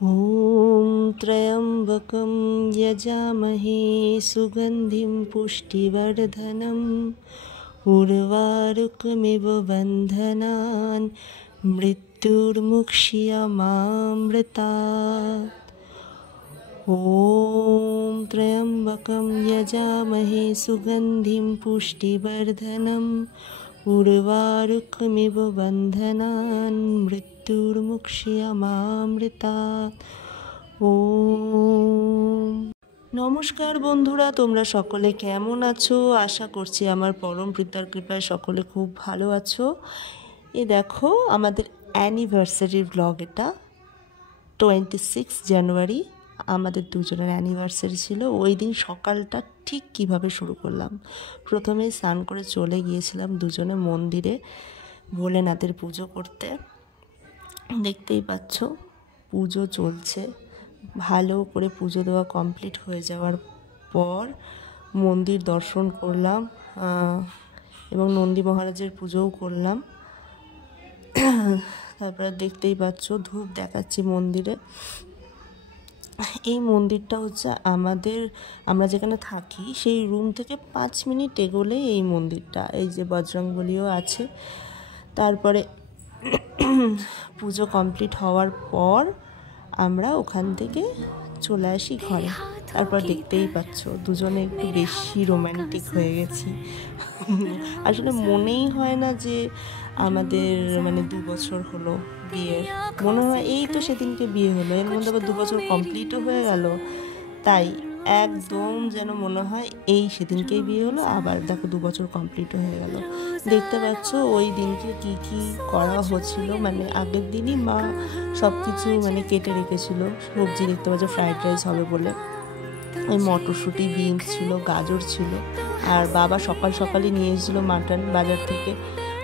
ॐ त्र्यम्बकं यजामहे सुगन्धिं पुष्टिवर्धनम् उर्वारुकमिव बन्धनान् मृत्युर्मुक्ष्यमामृतात्। ॐ त्र्यम्बकं यजामहे सुगन्धिं पुष्टिवर्धनम् उर्वारुकमिव बन्धनान् मृत्युर्मुक्ष्यमामृतात्। ওম। নমস্কার বন্ধুরা, তোমরা সকলে কেমন আছো? আশা করছি আমার পরম পিতার কৃপায় সকলে খুব ভালো আছো। এ দেখো আমাদের অ্যানিভার্সারির ব্লগ, এটা 26 জানুয়ারি আমাদের দুজনের অ্যানিভার্সারি ছিল। ওই দিন সকালটা ঠিক কিভাবে শুরু করলাম, প্রথমে স্নান করে চলে গিয়েছিলাম দুজনে মন্দিরে ভোলেনাথের পুজো করতে। দেখতেই পাচ্ছ পুজো চলছে, ভালো করে পুজো দেওয়া কমপ্লিট হয়ে যাওয়ার পর মন্দির দর্শন করলাম এবং নন্দী মহারাজের পুজোও করলাম। তারপরে দেখতেই পাচ্ছ ধূপ দেখাচ্ছি মন্দিরে। এই মন্দিরটা হচ্ছে আমরা যেখানে থাকি সেই রুম থেকে 5 মিনিট এগোলে এই মন্দিরটা। এই যে বজরংবলীও আছে। তারপরে পুজো কমপ্লিট হওয়ার পর আমরা ওখান থেকে চলে আসি ঘরে। তারপর দেখতেই পাচ্ছ দুজনে একটু বেশি রোম্যান্টিক হয়ে গেছি। আসলে মনেই হয় না যে আমাদের 2 বছর হলো বিয়ের। মনে হয় এই তো সেদিনকে বিয়ে হলো, এর মধ্যে আবার 2 বছর কমপ্লিটও হয়ে গেল। তাই একদম যেন মনে হয় এই সেদিনকেই বিয়ে হলো, আবার দেখো 2 বছর কমপ্লিটও হয়ে গেল। দেখতে পাচ্ছ ওই দিনকে কি কি করা হচ্ছিল, আগের দিনই মা সব কিছু কেটে রেখেছিল। সবজি দেখতে পাচ্ছ ফ্রাইড রাইস হবে বলে, ওই মটরশুঁটি, বিনস ছিল, গাজর ছিল। আর বাবা সকালই নিয়ে এসেছিলো মাটন বাজার থেকে,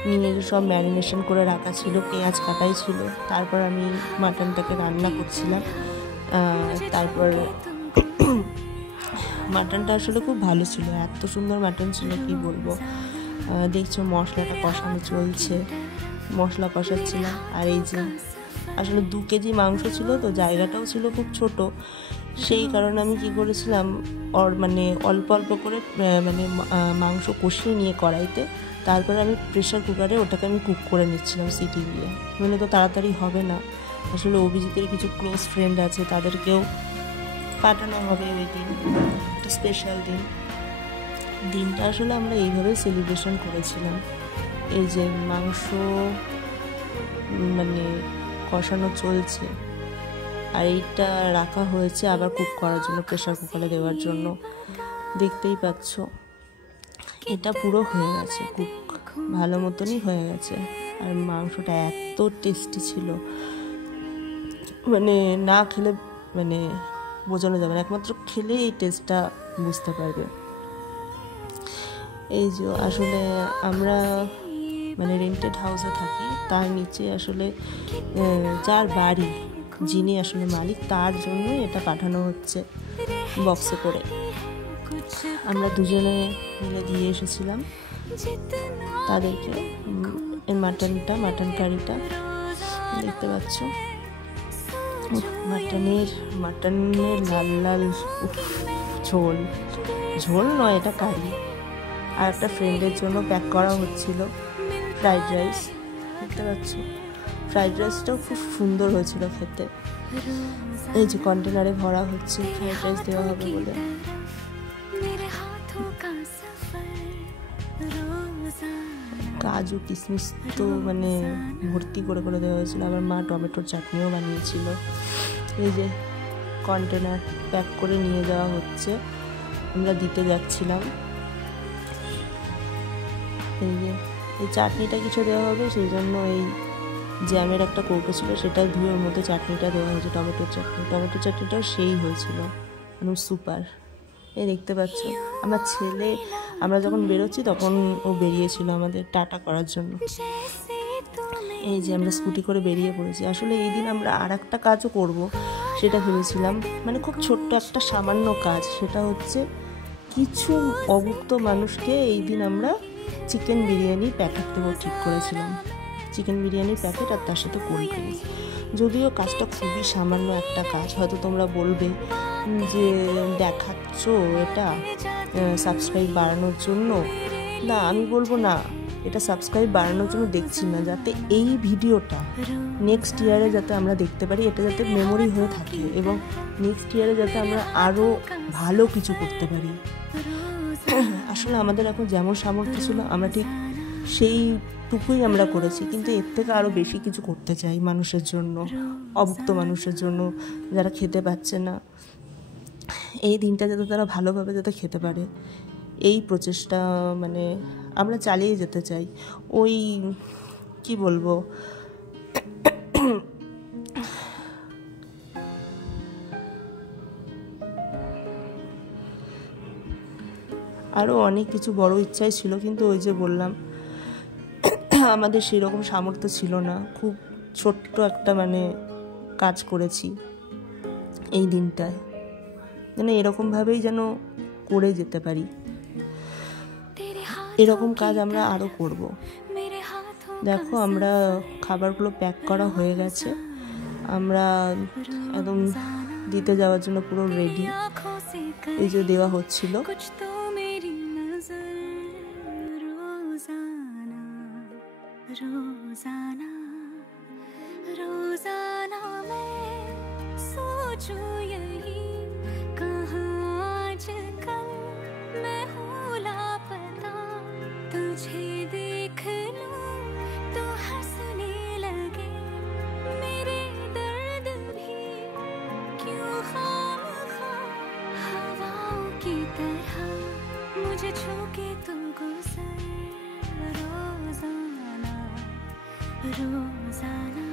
নিয়ে সব ম্যারিনেশন করে রাখা ছিল, পেঁয়াজ কাটাই ছিল। তারপর আমি মাটনটাকে রান্না করছিলাম। তারপর মাটনটা আসলে খুব ভালো ছিল, এত সুন্দর মাটন ছিল কি বলবো। দেখছো মশলাটা কষানো চলছে, মশলা কষাচ্ছিলাম। আর এই যে আসলে 2 কেজি মাংস ছিল, তো জায়গাটাও ছিল খুব ছোট। সেই কারণে আমি কি করেছিলাম, অল্প অল্প করে মাংস কষিয়ে নিয়ে কড়াইতে, তারপরে আমি প্রেশার কুকারে ওটাকে আমি কুক করে নিচ্ছিলাম সিটি দিয়ে। তো তাড়াতাড়ি হবে না। আসলে অভিজিতের কিছু ক্লোজ ফ্রেন্ড আছে, তাদেরকেও পাঠানো হবে ওই দিন, একটা স্পেশাল দিনটা আসলে আমরা এইভাবে সেলিব্রেশন করেছিলাম। এই যে মাংস কষানো চলছে, আর এইটা রাখা হয়েছে আবার কুক করার জন্য, প্রেশার কুকারে দেওয়ার জন্য। দেখতেই পাচ্ছ এটা পুরো হয়ে গেছে, কুক ভালো মতনই হয়ে গেছে। আর মাংসটা এত টেস্টি ছিল, না খেলে বোঝানো যাবে না, একমাত্র খেলে এই টেস্টটা বুঝতে পারবে। এই যে আসলে আমরা রেন্টেড হাউসে থাকি, তার নিচে আসলে যার বাড়ি, যিনি আসলে মালিক, তার জন্য এটা পাঠানো হচ্ছে বক্সে করে। আমরা দুজনে মিলে দিয়ে এসেছিলাম তাদেরকে মাটন কারিটা। দেখতে পাচ্ছ মাটনের লাল ঝোল নয়, এটা কারি। আর একটা ফ্রেন্ডের জন্য প্যাক করা হচ্ছিল ফ্রাইড রাইস। দেখতে পাচ্ছ ফ্রাইড রাইসটাও খুব সুন্দর হয়েছিল খেতে। এই যে কন্টেনারে ভরা হচ্ছে, ফ্রাইড রাইস দেওয়া হবে বলে। কাজু কিশমিশ তো ভর্তি করে দেওয়া হয়েছিল। আবার মা টমেটোর চাটনিও বানিয়েছিল। এই যে কন্টেনার প্যাক করে নিয়ে যাওয়া হচ্ছে, আমরা দিতে যাচ্ছিলাম। এই চাটনিটা কিছু দেওয়া হবে, সেই জন্য এই জ্যামের একটা কৌটো ছিল, সেটা ধুয়ে ওর মধ্যে চাটনিটা দেওয়া হয়েছে, টমেটোর চাটনিটাও সেই হয়েছিল, সুপার। এই দেখতে পাচ্ছ আমার ছেলে, আমরা যখন বেরোচ্ছি তখন ও বেরিয়েছিল আমাদের টাটা করার জন্য। এই যে আমরা স্কুটি করে বেরিয়ে পড়েছি। আসলে এই দিন আমরা আর একটা কাজও করব, সেটা ভেবেছিলাম, খুব ছোট্ট একটা সামান্য কাজ। সেটা হচ্ছে কিছু অভুক্ত মানুষকে এই দিন আমরা চিকেন বিরিয়ানি প্যাকেট দেবো ঠিক করেছিলাম। চিকেন বিরিয়ানির প্যাকেট আর তার সাথে কোল্ড ড্রিঙ্কস। যদিও কাজটা খুবই সামান্য একটা কাজ। হয়তো তোমরা বলবে যে দেখাচ্ছ এটা সাবস্ক্রাইব বাড়ানোর জন্য। না, আমি বলবো না, এটা সাবস্ক্রাইব বাড়ানোর জন্য দেখছি না, যাতে এই ভিডিওটা নেক্সট ইয়ারে যাতে আমরা দেখতে পারি, এটা যাতে মেমোরি হয়ে থাকে এবং নেক্সট ইয়ারে যাতে আমরা আরও ভালো কিছু করতে পারি। আসলে আমাদের এখন যেমন সামর্থ্য ছিল আমরা ঠিক সেইটুকুই আমরা করেছি, কিন্তু এর থেকে আরও বেশি কিছু করতে চাই মানুষের জন্য, অভুক্ত মানুষের জন্য, যারা খেতে পাচ্ছে না। এই দিনটা যাতে তারা ভালোভাবে যাতে খেতে পারে, এই প্রচেষ্টা মানে আমরা চালিয়ে যেতে চাই। ওই কি বলবো, আরও অনেক কিছু বড় ইচ্ছাই ছিল, কিন্তু ওই যে বললাম আমাদের সেরকম সামর্থ্য ছিল না। খুব ছোট্ট একটা মানে কাজ করেছি এই দিনটায়, যেন এরকমভাবেই যেন করে যেতে পারি। এরকম কাজ আমরা আরও করব। দেখো, আমরা খাবারগুলো প্যাক করা হয়ে গেছে, আমরা একদম দিতে যাওয়ার জন্য পুরো রেডি। এই যে দেওয়া হচ্ছিল। रोजाना रोजाना मैं सोचूं यही, कहाँ आजकल मैं हूँ लापता। तुझे देख लूं तो हंसने लगे मेरे दर्द भी, क्यों खामखा हवाओं की तरह मुझे छू के तू गुजर। रोजाना